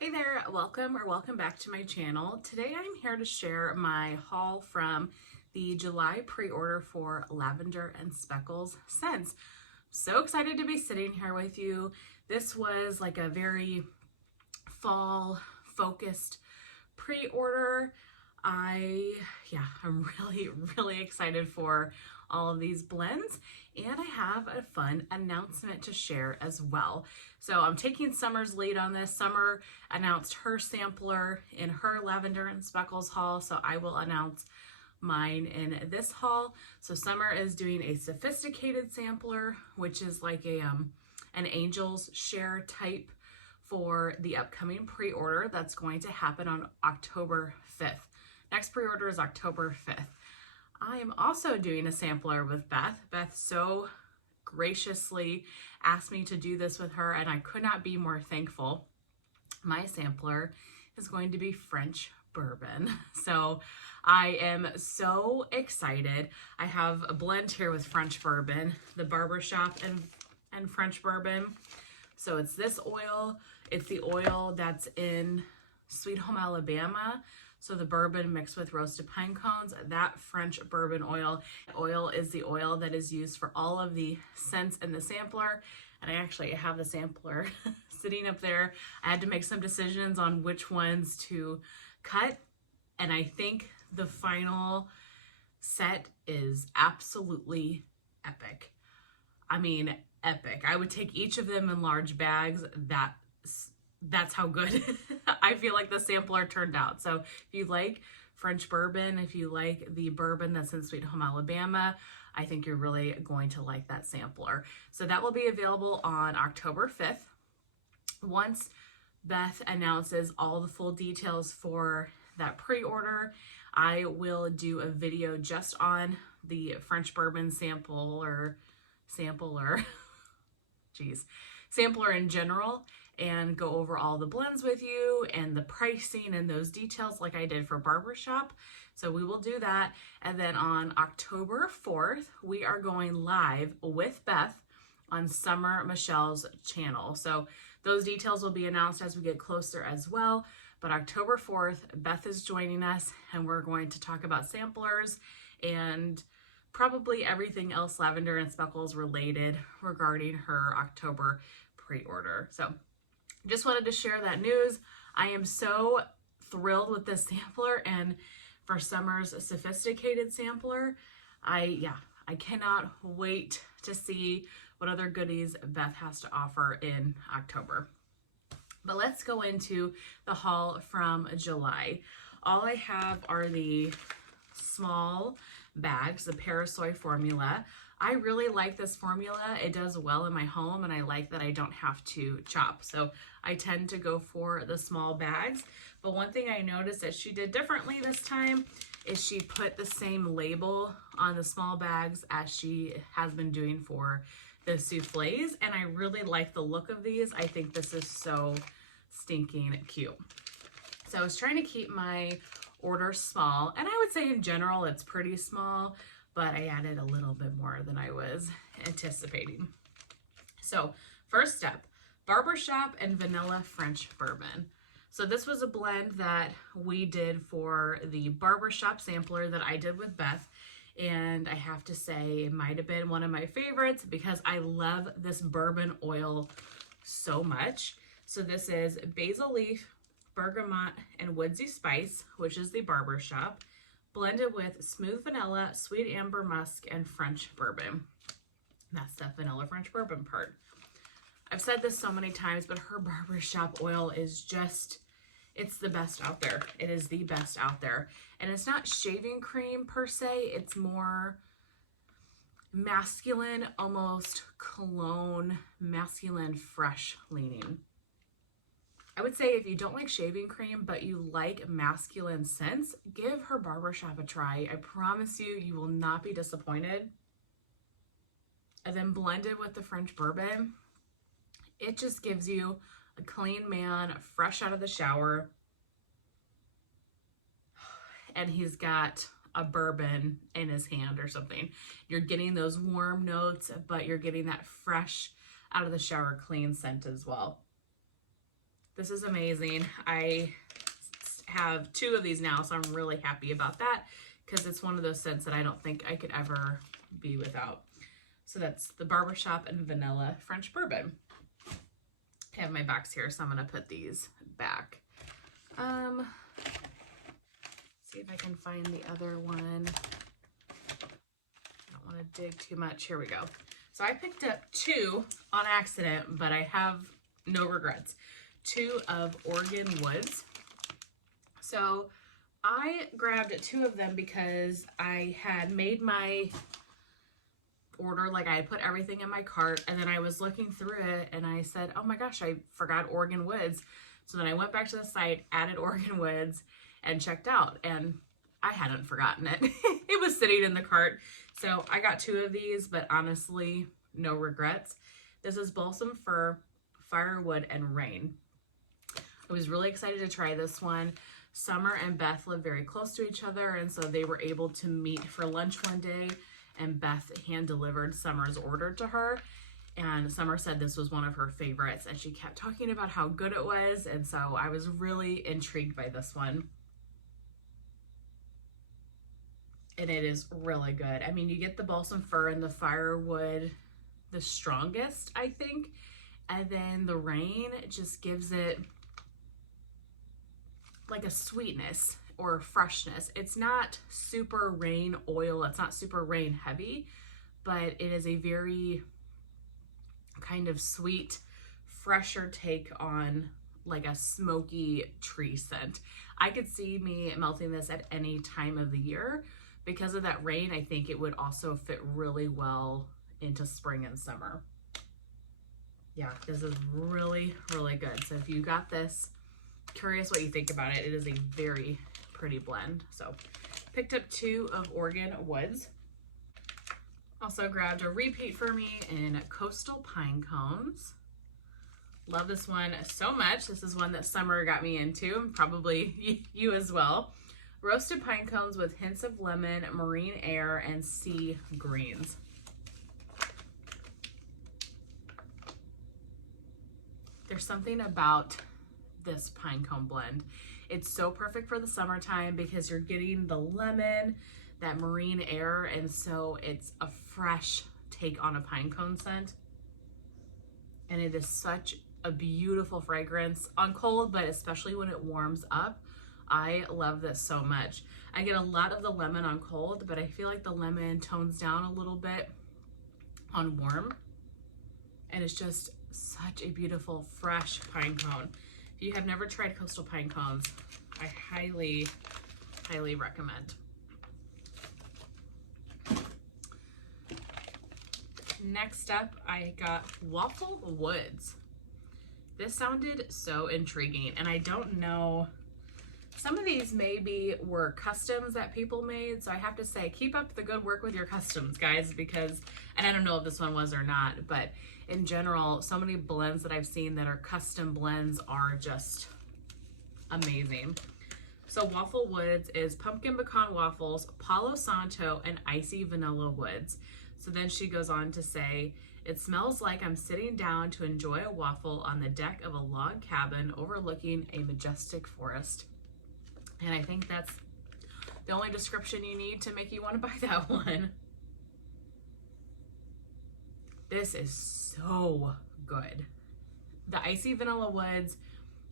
Hey there, welcome back to my channel. Today I'm here to share my haul from the July pre-order for Lavender and Speckles scents. So excited to be sitting here with you. This was like a very fall focused pre-order. I'm really excited for all of these blends, and I have a fun announcement to share as well. So I'm taking Summer's lead on this. Summer announced her sampler in her Lavender and Speckles haul, so I will announce mine in this haul. So Summer is doing a sophisticated sampler, which is like an Angel's Share type for the upcoming pre-order that's going to happen on October 5th. Next pre-order is October 5th. I am also doing a sampler with Beth. Beth so graciously asked me to do this with her, and I could not be more thankful. My sampler is going to be French bourbon. So I am so excited. I have a blend here with French bourbon, the Barber Shoppe and French bourbon. So it's this oil. It's the oil that's in Sweet Home, Alabama. So the bourbon mixed with roasted pine cones, that French bourbon oil is the oil that is used for all of the scents in the sampler. And I actually have the sampler sitting up there. I had to make some decisions on which ones to cut. And I think the final set is absolutely epic. I mean, epic. I would take each of them in large bags. That's how good I feel like the sampler turned out. So if you like French bourbon, if you like the bourbon that's in Sweet Home, Alabama, I think you're really going to like that sampler. So that will be available on October 5th. Once Beth announces all the full details for that pre-order, I will do a video just on the French bourbon sampler in general, and go over all the blends with you and the pricing and those details like I did for Barber Shoppe. So we will do that. And then on October 4th, we are going live with Beth on Summer Michelle's channel. So those details will be announced as we get closer as well. But October 4th, Beth is joining us, and we're going to talk about samplers and probably everything else Lavender and Speckles related regarding her October pre-order. So just wanted to share that news. I am so thrilled with this sampler, and for Summer's sophisticated sampler, I cannot wait to see what other goodies Beth has to offer in October. But let's go into the haul from July. All I have are the small bags, the Parasoy formula. I really like this formula. It does well in my home, and I like that I don't have to chop. So I tend to go for the small bags. But one thing I noticed that she did differently this time is she put the same label on the small bags as she has been doing for the soufflés. And I really like the look of these. I think this is so stinking cute. So I was trying to keep my order small, and I would say in general it's pretty small, but I added a little bit more than I was anticipating. So first step, Barber Shoppe and Vanilla French Bourbon. So this was a blend that we did for the Barber Shoppe sampler that I did with Beth. And I have to say it might have been one of my favorites because I love this bourbon oil so much. So this is basil leaf, bergamot, and woodsy spice, which is the Barber Shoppe, blended with smooth vanilla, sweet amber musk, and French bourbon. That's the vanilla French bourbon part. I've said this so many times, but her Barber Shoppe oil is just, it's the best out there. It is the best out there. And it's not shaving cream per se, it's more masculine, almost cologne, masculine, fresh leaning. I would say if you don't like shaving cream, but you like masculine scents, give her Barber Shoppe a try. I promise you, you will not be disappointed. And then blended with the French bourbon, it just gives you a clean man, fresh out of the shower. And he's got a bourbon in his hand or something. You're getting those warm notes, but you're getting that fresh out of the shower clean scent as well. This is amazing. I have 2 of these now, so I'm really happy about that because it's one of those scents that I don't think I could ever be without. So that's the Barbershop and Vanilla French Bourbon. I have my box here, so I'm going to put these back. See if I can find the other one. I don't want to dig too much. Here we go. So I picked up 2 on accident, but I have no regrets. 2 of Oregon Woods. So I grabbed 2 of them because I had made my order, like I had put everything in my cart, and then I was looking through it and I said, oh my gosh, I forgot Oregon Woods. So then I went back to the site, added Oregon Woods, and checked out, and I hadn't forgotten it. It was sitting in the cart. So I got 2 of these, but honestly, no regrets. This is Balsam Fir, Firewood, and Rain. I was really excited to try this one. Summer and Beth live very close to each other, and so they were able to meet for lunch one day, and Beth hand-delivered Summer's order to her. And Summer said this was one of her favorites, and she kept talking about how good it was, and so I was really intrigued by this one. And it is really good. I mean, you get the Balsam Fir and the Firewood the strongest, I think, and then the Rain just gives it like a sweetness or a freshness. It's not super rain oil, it's not super rain heavy, but it is a very kind of sweet, fresher take on like a smoky tree scent. I could see me melting this at any time of the year. Because of that rain, I think it would also fit really well into spring and summer. Yeah, this is really, really good. So if you got this, curious what you think about it. It is a very pretty blend. So picked up 2 of Oregon Woods. Also grabbed a repeat for me in Coastal Pinecones. Love this one so much. This is one that Summer got me into, and probably you as well. Roasted pine cones with hints of lemon, marine air, and sea greens. There's something about this pine cone blend. It's so perfect for the summertime because you're getting the lemon, that marine air, and so it's a fresh take on a pine cone scent. And it is such a beautiful fragrance on cold, but especially when it warms up. I love this so much. I get a lot of the lemon on cold, but I feel like the lemon tones down a little bit on warm. And it's just such a beautiful, fresh pine cone. If you have never tried Coastal Pine Cones, I highly, highly recommend. Next up, I got Waffle Woods. This sounded so intriguing, and I don't know, some of these maybe were customs that people made, so I have to say, keep up the good work with your customs, guys, because, and I don't know if this one was or not, but in general, so many blends that I've seen that are custom blends are just amazing. So Waffle Woods is pumpkin pecan waffles, Palo Santo, and icy vanilla woods. So then she goes on to say, it smells like I'm sitting down to enjoy a waffle on the deck of a log cabin overlooking a majestic forest. And I think that's the only description you need to make you want to buy that one. This is so good. The icy vanilla woods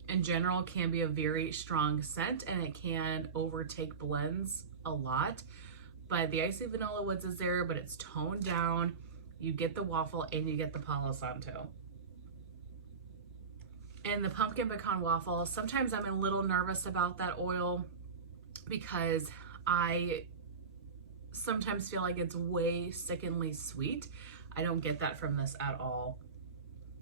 in general can be a very strong scent, and it can overtake blends a lot. But the icy vanilla woods is there, but it's toned down. You get the waffle and you get the Palo Santo. And the pumpkin pecan waffle, sometimes I'm a little nervous about that oil because I sometimes feel like it's way sickeningly sweet. I don't get that from this at all.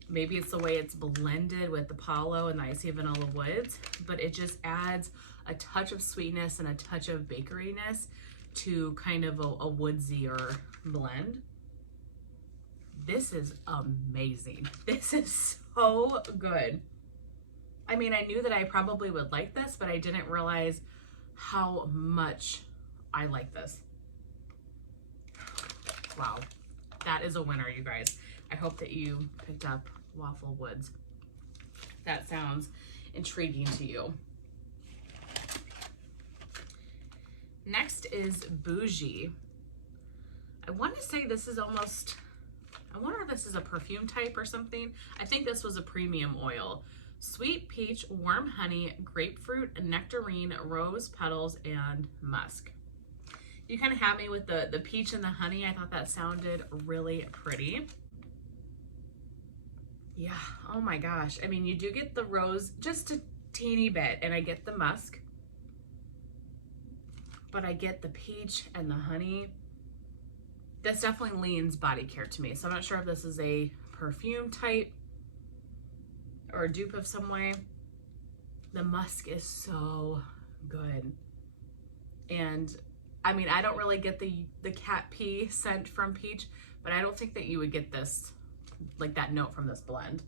Maybe it's the way it's blended with the Palo and the icy vanilla woods, but it just adds a touch of sweetness and a touch of bakeryness to kind of a woodsier blend. This is amazing. This is so good. I mean, I knew that I probably would like this, but I didn't realize how much I like this. Wow, that is a winner, you guys. I hope that you picked up Waffle Woods. That sounds intriguing to you. Next is Bougee. I want to say this is almost, I wonder if this is a perfume type or something. I think this was a premium oil. Sweet peach, warm honey, grapefruit, nectarine, rose petals, and musk. You kind of had me with the peach and the honey. I thought that sounded really pretty. Yeah, oh my gosh. I mean, you do get the rose just a teeny bit, and I get the musk, but I get the peach and the honey. This definitely leans body care to me. So I'm not sure if this is a perfume type or a dupe of some way. The musk is so good. And I mean, I don't really get the cat pee scent from peach, but I don't think that you would get this, like that note from this blend.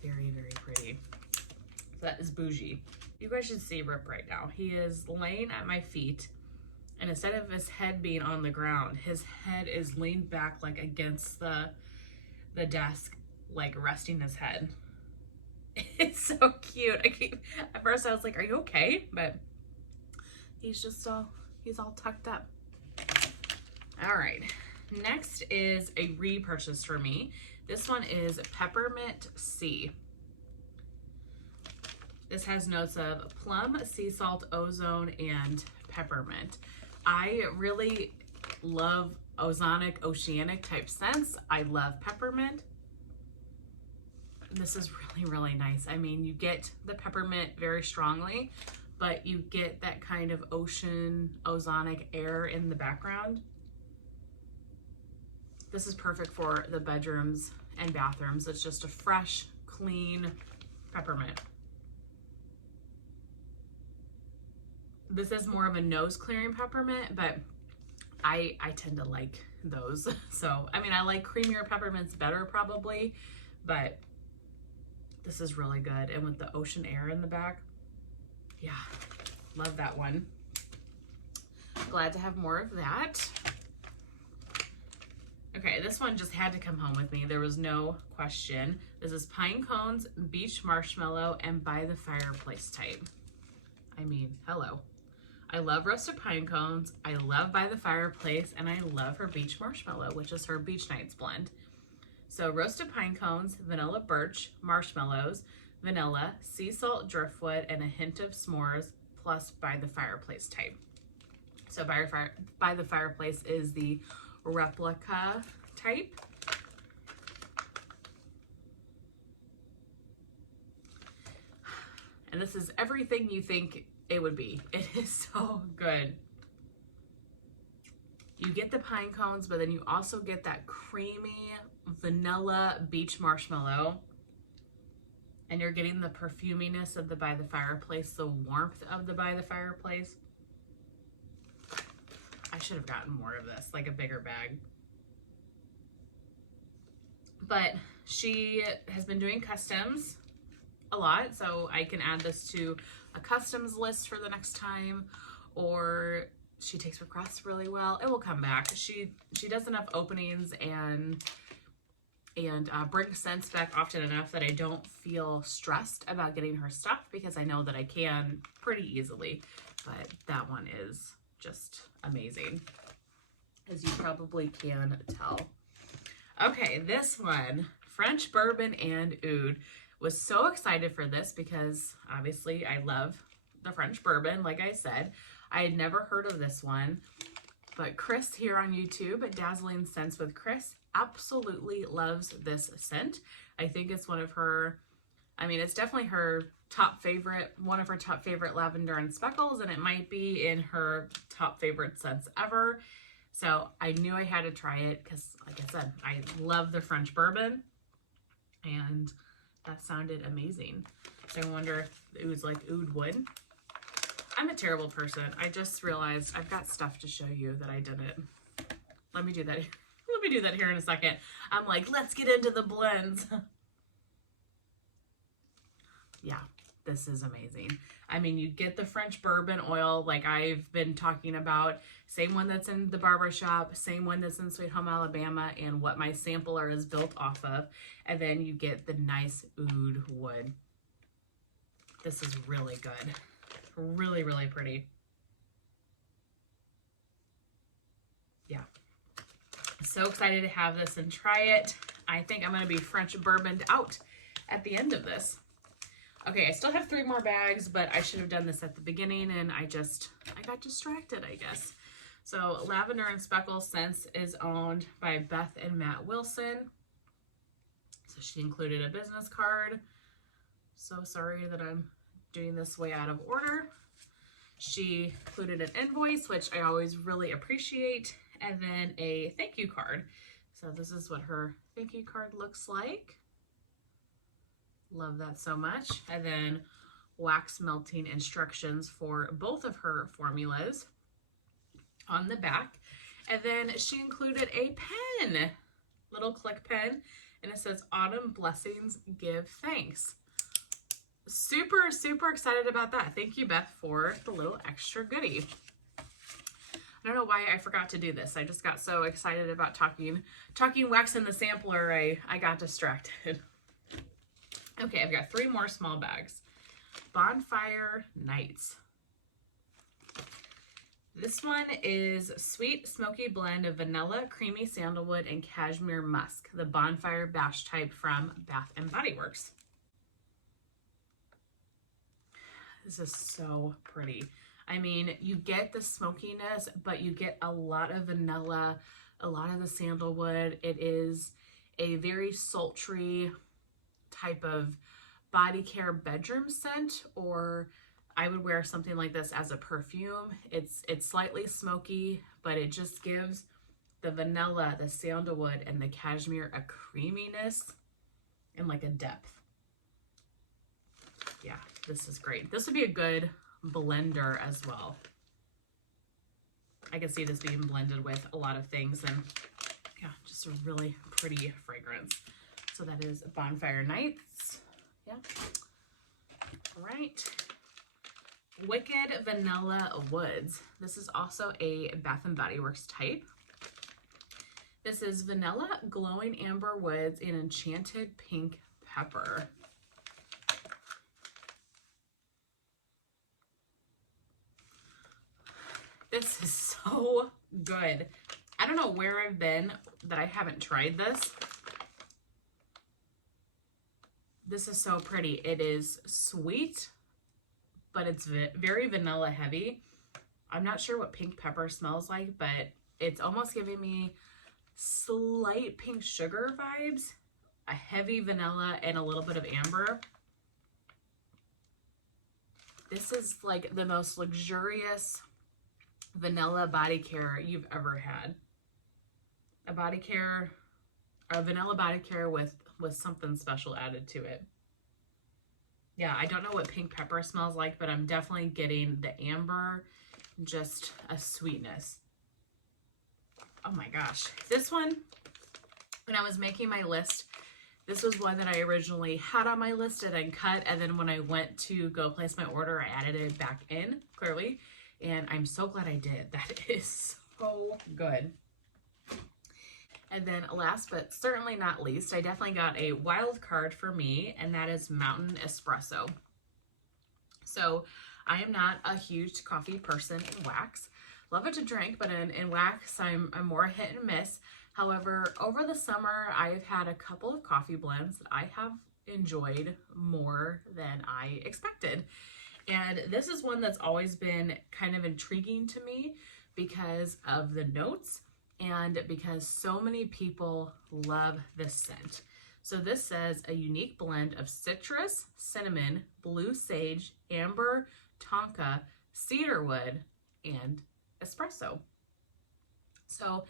Very, very pretty. So that is Bougee. You guys should see Rip right now. He is laying at my feet, and instead of his head being on the ground, his head is leaned back like against the desk, like resting his head. It's so cute. At first I was like, are you okay? But he's just he's all tucked up. All right, next is a repurchase for me. This one is Peppermint Sea. This has notes of plum, sea salt, ozone, and peppermint. I really love ozonic, oceanic type scents. I love peppermint. This is really, really nice. I mean, you get the peppermint very strongly, but you get that kind of ocean, ozonic air in the background. This is perfect for the bedrooms and bathrooms. It's just a fresh, clean peppermint. This is more of a nose clearing peppermint, but I tend to like those. So, I mean, I like creamier peppermints better probably, but this is really good. And with the ocean air in the back, yeah, love that one. Glad to have more of that. Okay, this one just had to come home with me. There was no question. This is Pinecones, Beach Marshmallow, and By the Fireplace type. I mean, hello. I love roasted pine cones, I love By the Fireplace, and I love her Beach Marshmallow, which is her Beach Nights blend. So roasted pine cones, vanilla birch, marshmallows, vanilla, sea salt driftwood, and a hint of s'mores, plus By the Fireplace type. So By the Fireplace is the replica type. And this is everything you think it would be. It is so good. You get the pine cones, but then you also get that creamy vanilla beach marshmallow. And you're getting the perfuminess of the By the Fireplace, the warmth of the By the Fireplace. I should have gotten more of this, like a bigger bag. But she has been doing customs a lot, so I can add this to a customs list for the next time, or she takes requests really well. It will come back. She does enough openings and brings scents back often enough that I don't feel stressed about getting her stuff, because I know that I can pretty easily. But that one is just amazing, as you probably can tell. Okay, this one, French Bourbon and Oud. Was so excited for this because obviously I love the French Bourbon, like I said. I had never heard of this one, but Chris here on YouTube at Dazzling Scents with Chris absolutely loves this scent. I think it's one of her, I mean, it's definitely her top favorite, one of her top favorite Lavender and Speckles, and it might be in her top favorite scents ever. So I knew I had to try it because, like I said, I love the French Bourbon, and that sounded amazing. So I wonder if it was like Oud would. I'm a terrible person. I just realized I've got stuff to show you that I didn't. Let me do that. Let me do that here in a second. I'm like, let's get into the blends. Yeah, this is amazing. I mean, you get the French Bourbon oil like I've been talking about. Same one that's in the Barber Shop, same one that's in Sweet Home Alabama, and what my sampler is built off of. And then you get the nice oud wood. This is really good. Really, really pretty. Yeah. So excited to have this and try it. I think I'm going to be French bourboned out at the end of this. Okay, I still have 3 more bags, but I should have done this at the beginning and I got distracted, I guess. So Lavender and Speckles scents is owned by Beth and Matt Wilson. So she included a business card. So sorry that I'm doing this way out of order. She included an invoice, which I always really appreciate, and then a thank you card. So this is what her thank you card looks like. Love that so much. And then wax melting instructions for both of her formulas on the back. And then she included a pen, little click pen, and it says Autumn Blessings, Give Thanks. Super, super excited about that. Thank you, Beth, for the little extra goodie. I don't know why I forgot to do this. I just got so excited about talking wax in the sampler, I got distracted. Okay, I've got 3 more small bags. Bonfire Nights. This one is sweet, smoky blend of vanilla, creamy sandalwood, and cashmere musk. The Bonfire Bash type from Bath & Body Works. This is so pretty. I mean, you get the smokiness, but you get a lot of vanilla, a lot of the sandalwood. It is a very sultry type of body care bedroom scent, or I would wear something like this as a perfume. It's slightly smoky, but it just gives the vanilla, the sandalwood, and the cashmere a creaminess and like a depth. Yeah, this is great. This would be a good blender as well. I can see this being blended with a lot of things, and yeah, just a really pretty fragrance. So that is Bonfire Nights. Yeah. All right. Wicked Vanilla Woods. This is also a Bath & Body Works type. This is Vanilla Glowing Amber Woods and Enchanted Pink Pepper. This is so good. I don't know where I've been that I haven't tried this. This is so pretty. It is sweet, but it's very vanilla heavy. I'm not sure what pink pepper smells like, but it's almost giving me slight pink sugar vibes, a heavy vanilla, and a little bit of amber. This is like the most luxurious vanilla body care you've ever had. A vanilla body care with something special added to it. Yeah, I don't know what pink pepper smells like, but I'm definitely getting the amber, just a sweetness. Oh my gosh. This one, when I was making my list, this was one that I originally had on my list and I cut, and then when I went to go place my order, I added it back in, clearly, and I'm so glad I did. That is so good. And then last but certainly not least, I definitely got a wild card for me, and that is Mountain Espresso. So I am not a huge coffee person in wax. Love it to drink, but in wax, I'm more hit and miss. However, over the summer, I've had a couple of coffee blends that I have enjoyed more than I expected. And this is one that's always been kind of intriguing to me because of the notes and because so many people love this scent. So this says a unique blend of citrus, cinnamon, blue sage, amber, tonka, cedarwood, and espresso. So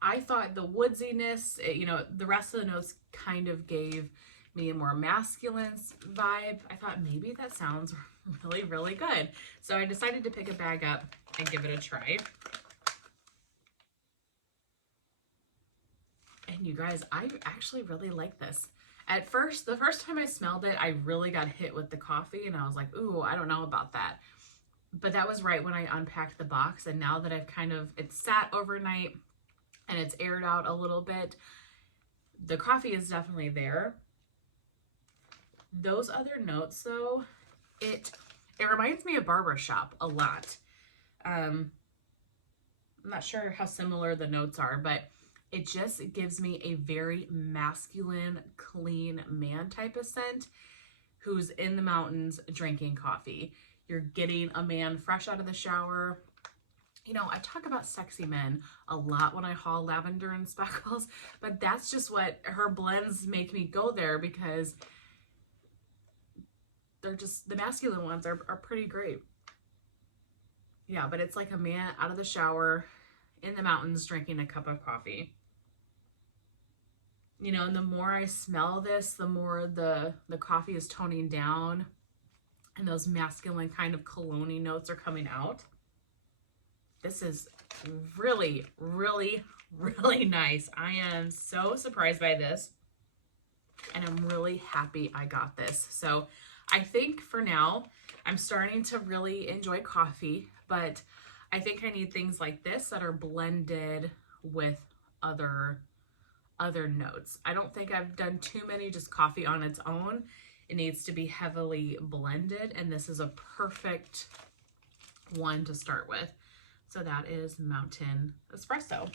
I thought the woodsiness, you know, the rest of the notes kind of gave me a more masculine vibe. I thought maybe that sounds really, really good. So I decided to pick a bag up and give it a try. And you guys, I actually really like this. At first, the first time I smelled it, I really got hit with the coffee and I was like, ooh, I don't know about that. But that was right when I unpacked the box. And now that I've it's sat overnight and it's aired out a little bit, the coffee is definitely there. Those other notes though, It reminds me of Barber Shop a lot. I'm not sure how similar the notes are, but it just gives me a very masculine, clean man type of scent who's in the mountains drinking coffee. You're getting a man fresh out of the shower. You know, I talk about sexy men a lot when I haul Lavender and Speckles, but that's just what her blends make me go there, because they're just, the masculine ones are pretty great. Yeah, but it's like a man out of the shower in the mountains drinking a cup of coffee. You know, and the more I smell this, the more the coffee is toning down and those masculine kind of cologne-y notes are coming out. This is really, really, really nice. I am so surprised by this, and I'm really happy I got this. So I think for now, I'm starting to really enjoy coffee, but I think I need things like this that are blended with other notes. I don't think I've done too many just coffee on its own. It needs to be heavily blended, and this is a perfect one to start with. So that is Mountain Espresso.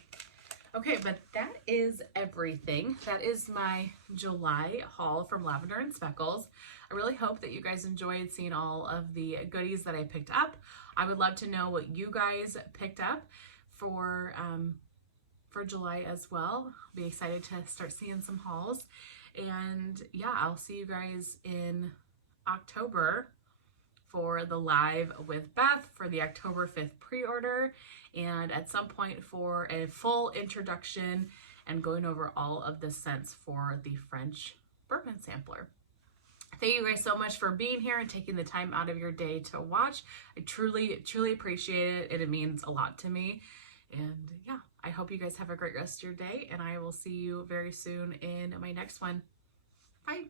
Okay, but that is everything. That is my July haul from Lavender and Speckles. I really hope that you guys enjoyed seeing all of the goodies that I picked up. I would love to know what you guys picked up for July as well. I'll be excited to start seeing some hauls. And yeah, I'll see you guys in October for the live with Beth for the October 5th pre-order, and at some point for a full introduction and going over all of the scents for the French bourbon sampler. Thank you guys so much for being here and taking the time out of your day to watch. I truly, truly appreciate it, and it means a lot to me. And yeah, I hope you guys have a great rest of your day, and I will see you very soon in my next one. Bye.